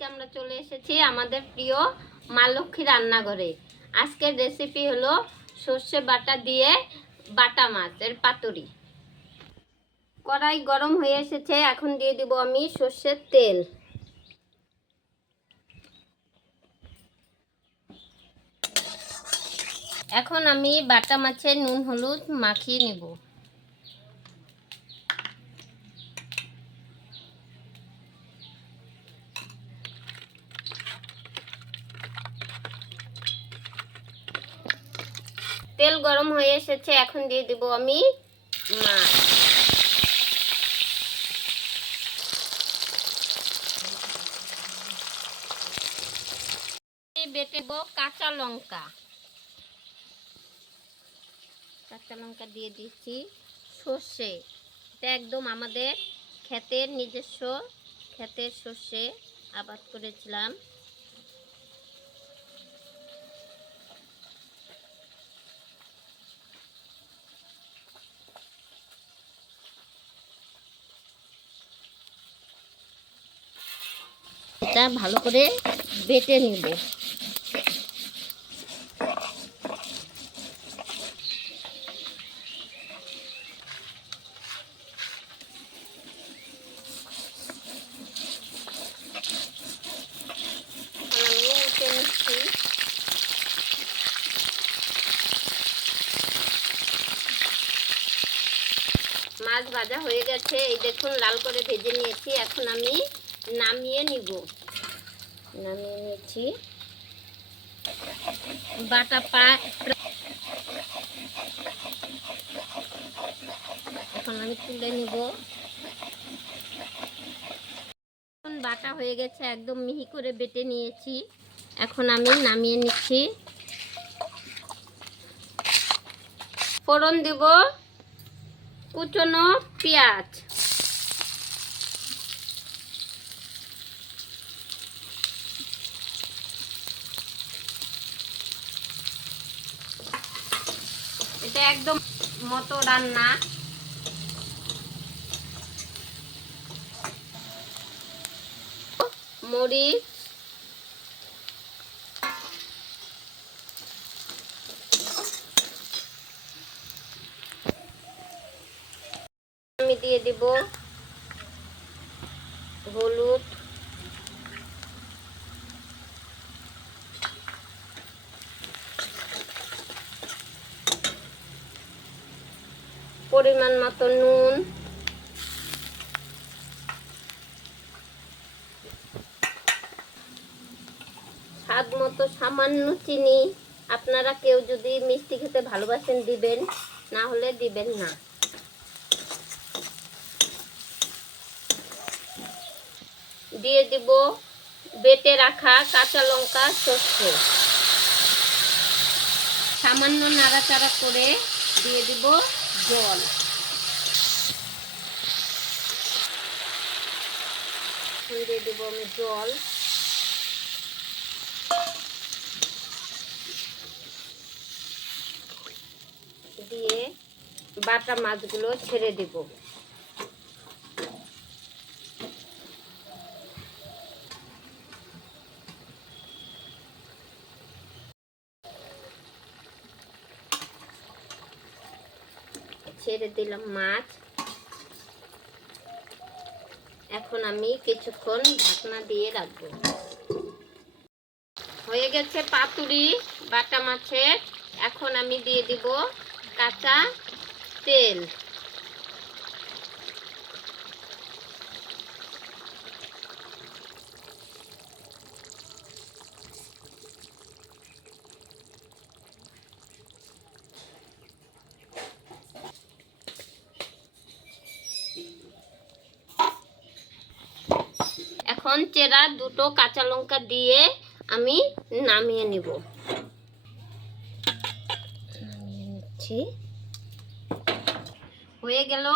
আজকে আমরা চলে এসেছি আমাদের প্রিয় মা লক্ষ্মী রান্নাঘরে। আজকের রেসিপি হলো সর্ষে বাটা দিয়ে বাটা মাছের পাতুরি। কড়াই গরম হয়ে এসেছে, এখন দিয়ে দিব আমি সর্ষের তেল। এখন আমি বাটা মাছের নুন হলুদ মাখিয়ে নেব। তেল গরম হয়ে এসেছে, এখন দিয়ে দেব আমি মাছ। বেটে দেব কাঁচা লঙ্কা দিয়ে দিচ্ছি। সর্ষে, এটা একদম আমাদের নিজস্ব ক্ষেতের সর্ষে আবাদ করেছিলাম। এটা ভালো করে বেটে নিব। মাছ ভাজা হয়ে গেছে, এই দেখুন লাল করে ভেজে নিয়েছি। এখন আমি নামিয়ে নিয়েছি। বাটা এখন আমি তুলে নিব। এখন বাটা হয়ে গেছে, একদম মিহি করে বেটে নিয়েছি। এখন আমি নামিয়ে নিচ্ছি। ফোড়ন দিব কুচনো পেঁয়াজ, এটা একদম মতো রান্না। মরিচ, আমি দিয়ে দিব হলুদ, পরিমাণ মতো নুন, স্বাদ মতো সামান্য চিনি। আপনারা কেউ যদি মিষ্টি খেতে ভালোবাসেন দিবেন, না হলে দিবেন না। দিয়ে দিব বেটে রাখা কাঁচা লঙ্কা, সর্ষে। সামান্য নাড়াচাড়া করে দিয়ে দিব জল। দিয়ে দিব আমি জল। দিয়ে বাটা মাছগুলো ছেড়ে দিব। ছেড়ে দিলাম মাছ। এখন আমি কিছুক্ষণ ঢাকনা দিয়ে রাখবো। হয়ে গেছে পাতুরি বাটা মাছের। এখন আমি দিয়ে দিব কাঁচা তেল। এখন চেরা দুটো কাঁচা লঙ্কা দিয়ে আমি নামিয়ে নিব। হয়ে গেল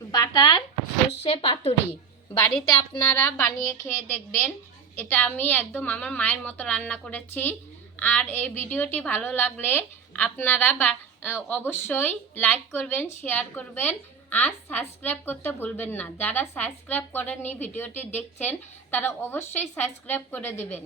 বাটার সর্ষে পাতুরি। বাড়িতে আপনারা বানিয়ে খেয়ে দেখবেন। এটা আমি একদম আমার মায়ের মতো রান্না করেছি। আর এই ভিডিওটি ভালো লাগলে আপনারা অবশ্যই লাইক করবেন, শেয়ার করবেন আর সাবস্ক্রাইব করতে ভুলবেন না। যারা সাবস্ক্রাইব করেননি ভিডিওটি দেখছেন তারা অবশ্যই সাবস্ক্রাইব করে দেবেন।